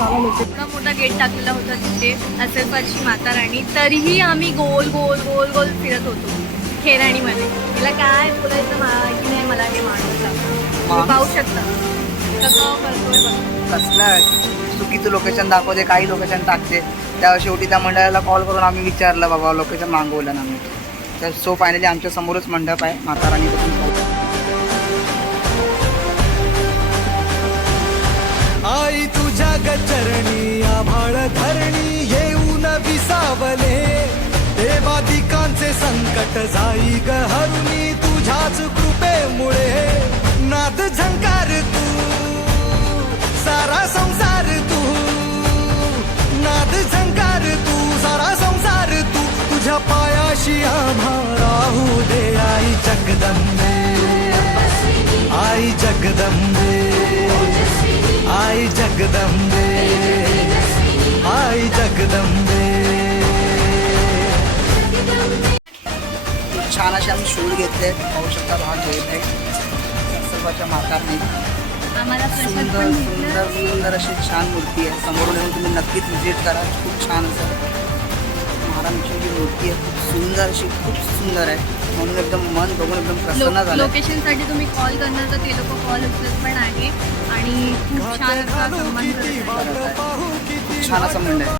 एवढा मोठा गेट टाकलेला होता तिथे असरपाची माता राणी, तरीही आम्ही गोल गोल गोल गोल फिरत होतो खेराणीमध्ये. तिला काय बोलायचं माहिती नाही मला. हे माणूस पाहू शकता कसं करतोय बघा. कसलं चुकीचं लोकेशन दाखवते, काही लोकेशन टाकते. त्या शेवटी त्या मंडळाला कॉल करून आम्ही विचारलं बाबा लोकेशन मागवलं ना आम्ही. तर सो फायनली आमच्या समोरच मंडप आहे माता राणीपासून. आई तुझ्या गचरणी आभाळ धरणी येऊन विसावले, देवादिकांचे संकट जाई ग हरुणी तुझ्याच कृपेमुळे. नाद झंकार तू सारा संसार तू, नाद झंकार तू सारा संसार तू, तुझ्या पायाशी आम्हा राहू दे आई जगदंबे. आई जगदंबे, आई जगदंबे, आई जगदंबे. छान असे आम्ही शूट घेतले, पाहू शकता हा गेट आहे असरपाच्या माता राणी. आम्हाला प्रसाद सुंदर पण सुंदर भेटला. सुंदर अशी छान मूर्ती आहे. समोरून येऊन तुम्ही नक्कीच व्हिजिट करा. खूप छान असं महाराणीची जी मूर्ती आहे खूप सुंदर अशी, खूप सुंदर आहे. म्हणून एकदम मन बघून एकदम प्रसन्न झालं. लोकेशनसाठी तुम्ही कॉल करणार तर ते लोक कॉल उचलत पण आहे आणि खूप छान असा सन्मान करत आहे. खूप छान असं मंडळ आहे.